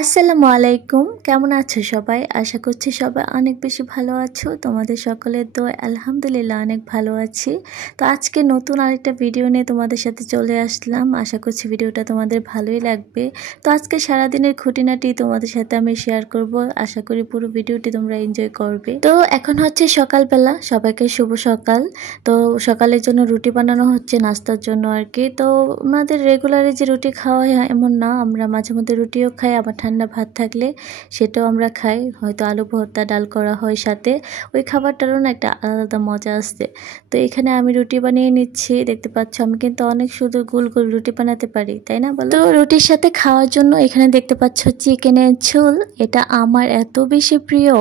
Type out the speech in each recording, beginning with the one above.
আসসালামু আলাইকুম, কেমন আছো সবাই? আশা করছি সবাই অনেক বেশি ভালো আছো। তোমাদের সকলের দোয়ায় আলহামদুলিল্লাহ অনেক ভালো আছি। তো আজকে নতুন আরেকটা ভিডিও নিয়ে তোমাদের সাথে চলে আসলাম। আশা করছি ভিডিওটা তোমাদের ভালোই লাগবে। তো আজকে সারাদিনের খুঁটিনাটি তোমাদের সাথে আমি শেয়ার করব। আশা করি পুরো ভিডিওটি তোমরা এনজয় করবে। তো এখন হচ্ছে সকালবেলা, সবাইকে শুভ সকাল। তো সকালের জন্য রুটি বানানো হচ্ছে নাস্তার জন্য আর কি। তো আমাদের রেগুলারে যে রুটি খাওয়া হয় এমন না, আমরা মাঝে মধ্যে রুটিও খাই, আবার ঠান্ডা ভাত থাকলে সেটাও আমরা খাই। হয়তো আলু ভর্তা ডাল করা হয় সাথে, ওই খাবারটারও না একটা আলাদা মজা আসছে। তো এখানে আমি রুটি বানিয়ে নিচ্ছি, দেখতে পাচ্ছ আমি কিন্তু অনেক সুন্দর গোল গোল রুটি বানাতে পারি, তাই না বলো? তো রুটির সাথে খাওয়ার জন্য এখানে দেখতে পাচ্ছ চিকেনের ঝোল। এটা আমার এত বেশি প্রিয়,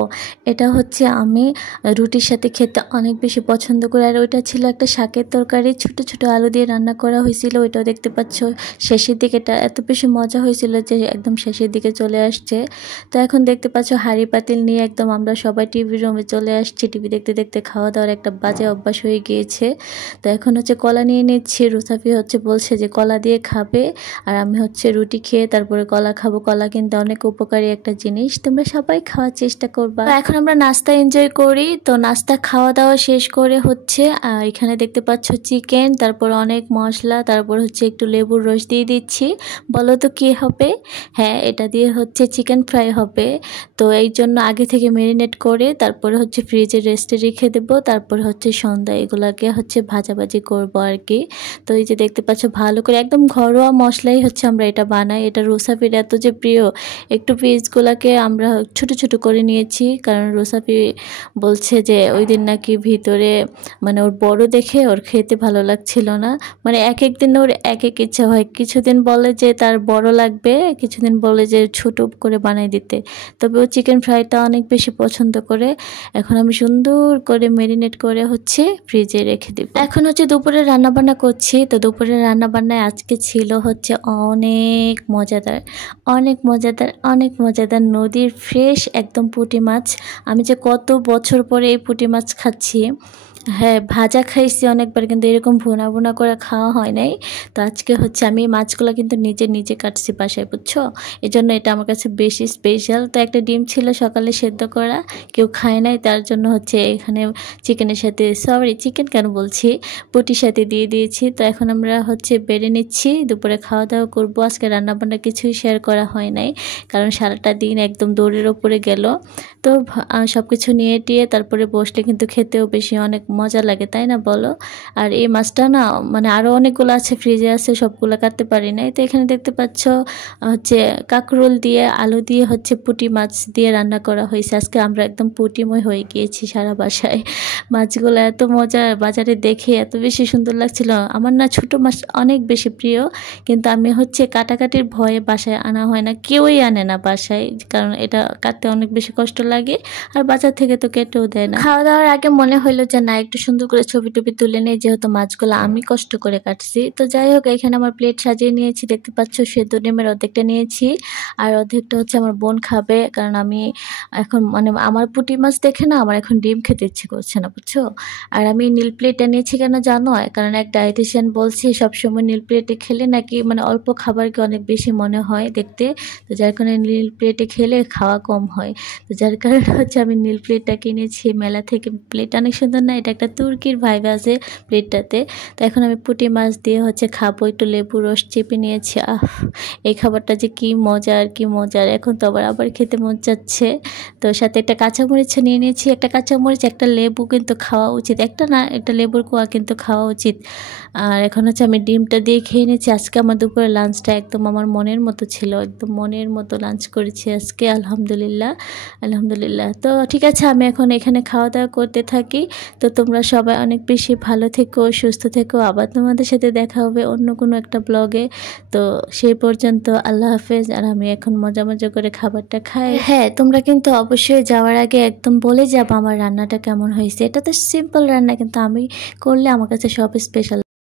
এটা হচ্ছে আমি রুটির সাথে খেতে অনেক বেশি পছন্দ করি। আর ওইটা ছিল একটা শাকের তরকারি, ছোট ছোট আলু দিয়ে রান্না করা হয়েছিল। ওইটাও দেখতে পাচ্ছ শেষের দিকে, এটা এত বেশি মজা হয়েছিল যে একদম শেষের দিকে চলে আসছে। তো এখন দেখতে পাচ্ছ হাঁড়ি পাতিল নিয়ে একদম আমরা সবাই টিভি রুমে চলে আসছি। টিভি দেখতে দেখতে খাওয়া দাওয়ার একটা বাজে অভ্যাস হয়ে গিয়েছে। তো এখন হচ্ছে কলা নিয়ে নিচ্ছি। রুসাফি হচ্ছে বলছে যে কলা দিয়ে খাবে, আর আমি হচ্ছে রুটি খেয়ে তারপরে কলা খাবো। কলা কিন্তু অনেক উপকারী একটা জিনিস, তোমরা সবাই খাওয়ার চেষ্টা করবা। এখন আমরা নাস্তা এনজয় করি। তো নাস্তা খাওয়া দাওয়া শেষ করে হচ্ছে এখানে দেখতে পাচ্ছ চিকেন, তারপর অনেক মশলা, তারপর হচ্ছে একটু লেবুর রস দিয়ে দিচ্ছি। বলো তো কি হবে? হ্যাঁ, এটা দিয়ে হচ্ছে চিকেন ফ্রাই হবে। তো এই জন্য আগে থেকে ম্যারিনেট করে তারপরে হচ্ছে ফ্রিজে রেস্টে রেখে দেবো। তারপর হচ্ছে সন্ধ্যা এগুলাকে হচ্ছে ভাজাভাজি করবো আর কি। তো এই যে দেখতে পাচ্ছ ভালো করে একদম ঘরোয়া মশলাই হচ্ছে আমরা এটা বানাই। এটা রুসাফির এত যে প্রিয়, একটু পিসগুলাকে আমরা ছোট ছোট করে নিয়েছি, কারণ রুসাফি বলছে যে ওই দিন নাকি ভিতরে মানে ওর বড় দেখে ওর খেতে ভালো লাগছিল না। মানে এক এক দিন ওর এক এক ইচ্ছা হয়, কিছুদিন বলে যে তার বড় লাগবে, কিছুদিন বলে যে ছোট করে বানাই দিতে। তবে ও চিকেন ফ্রাইটা অনেক বেশি পছন্দ করে। এখন আমি সুন্দর করে ম্যারিনেট করে হচ্ছে ফ্রিজে রেখে দিব। এখন হচ্ছে দুপুরে রান্নাবান্না করছি। তো দুপুরে রান্নাবান্নায় আজকে ছিল হচ্ছে অনেক মজাদার, অনেক মজাদার, অনেক মজাদার নদীর ফ্রেশ একদম পুঁটি মাছ। আমি যে কত বছর পরে এই পুঁটি মাছ খাচ্ছি। হ্যাঁ, ভাজা খাইছি অনেকবার, কিন্তু এরকম ভুনা ভুনা করে খাওয়া হয় নাই। তো আজকে হচ্ছে আমি মাছগুলো কিন্তু নিজে নিজে কাটছি বাসায়, বুঝছো? এই জন্য এটা আমার কাছে বেশি স্পেশাল। তো একটা ডিম ছিল সকালে সেদ্ধ করা, কেউ খায় নাই, তার জন্য হচ্ছে এখানে চিকেনের সাথে, সরি চিকেন কেন বলছি, পুঁটির সাথে দিয়ে দিয়েছি। তো এখন আমরা হচ্ছে বেড়ে নিচ্ছি, দুপুরে খাওয়া দাওয়া করবো। আজকে রান্নাবান্না কিছুই শেয়ার করা হয় নাই, কারণ সারাটা দিন একদম দৌড়ের ওপরে গেল। তো সব কিছু নিয়ে টিয়ে তারপরে বসলে কিন্তু খেতেও বেশি অনেক মজা লাগে, তাই না বলো? আর এই মাছটা না মানে আরও অনেকগুলো আছে ফ্রিজে আছে, সবগুলো কাটতে পারি নাই। তো এখানে দেখতে পাচ্ছ হচ্ছে কাঁকরোল দিয়ে আলু দিয়ে হচ্ছে পুঁটি মাছ দিয়ে রান্না করা হয়েছে। আজকে আমরা একদম পুঁটিময় হয়ে গিয়েছি সারা বাসায়। মাছগুলো এত মজা, বাজারে দেখে এত বেশি সুন্দর লাগছিল। আমার না ছোটো মাছ অনেক বেশি প্রিয়, কিন্তু আমি হচ্ছে কাটাকাটির ভয়ে বাসায় আনা হয় না, কেউই আনে না বাসায়, কারণ এটা কাটতে অনেক বেশি কষ্ট লাগে, আর বাজার থেকে তো কেটেও দেয় না। খাওয়া দাওয়ার আগে মনে হইলো যে না, একটু সুন্দর করে ছবি টবি তুলে নেই, যেহেতু মাছগুলো আমি কষ্ট করে কাটছি। তো যাই হোক, এখানে আমার প্লেট সাজিয়ে নিয়েছি, দেখতে পাচ্ছ সেদ্ধ ডিমের অর্ধেকটা নিয়েছি, আর অর্ধেকটা হচ্ছে আমার বোন খাবে, কারণ আমি এখন মানে আমার পুঁটি মাছ দেখে না আমার এখন ডিম খেতে ইচ্ছে করছে না, বুঝছো? আর আমি নীল প্লেটটা নিয়েছি কেন জানো? কারণ এক ডায়েটিশিয়ান বলছে সবসময় নীল প্লেটে খেলে নাকি মানে অল্প খাবারকে অনেক বেশি মনে হয় দেখতে। তো যার কারণে নীল প্লেটে খেলে খাওয়া কম হয়। তো যার কারণে হচ্ছে আমি নীল প্লেটটা কিনেছি মেলা থেকে। প্লেটটা অনেক সুন্দর না? এটা একটা তুর্কির ভাইব আছে প্লেটটাতে। তো এখন আমি পুঁটি মাছ দিয়ে হচ্ছে খাবো, একটু লেবু রস চেপে নিয়েছি। এই খাবারটা যে কি মজার, কি মজার, এখন তো আবার খেতে মন চাচ্ছে। তো সাথে একটা কাঁচামরিচ নিয়ে নিয়েছি, একটা কাঁচামরিচ একটা লেবু কিন্তু খাওয়া উচিত, একটা না একটা লেবুর কোয়া কিন্তু খাওয়া উচিত। আর এখন হচ্ছে আমি ডিমটা দিয়ে খেয়ে নিয়েছি। আজকে আমার দুপুরের লাঞ্চটা একদম আমার মনের মতো ছিল, একদম মনের মতো লাঞ্চ করেছি আজকে, আলহামদুলিল্লাহ আলহামদুলিল্লাহ। তো ঠিক আছে, আমি এখন এখানে খাওয়া দাওয়া করতে থাকি। তো তোমরা সবাই অনেক বেশি ভালো থেকো, সুস্থ থেকো। আবার তোমাদের সাথে দেখা হবে অন্য কোনো একটা ব্লগে। তো সেই পর্যন্ত আল্লাহ হাফেজ। আর আমি এখন মজা মজা করে খাবারটা খাই। হ্যাঁ, তোমরা কিন্তু অবশ্যই যাওয়ার আগে একদম বলে যাবো আমার রান্নাটা কেমন হয়েছে। এটা তো সিম্পল রান্না, কিন্তু আমি করলে আমার কাছে সব স্পেশাল।